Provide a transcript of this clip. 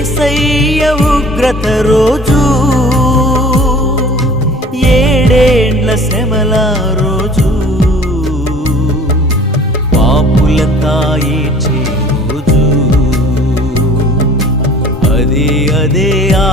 యేసయ్య ఉగ్రత రోజు, ఏడేండ్ల శ్రమల రోజు, పాపులంతా ఏడ్చే రోజు, అదే అదే ఆ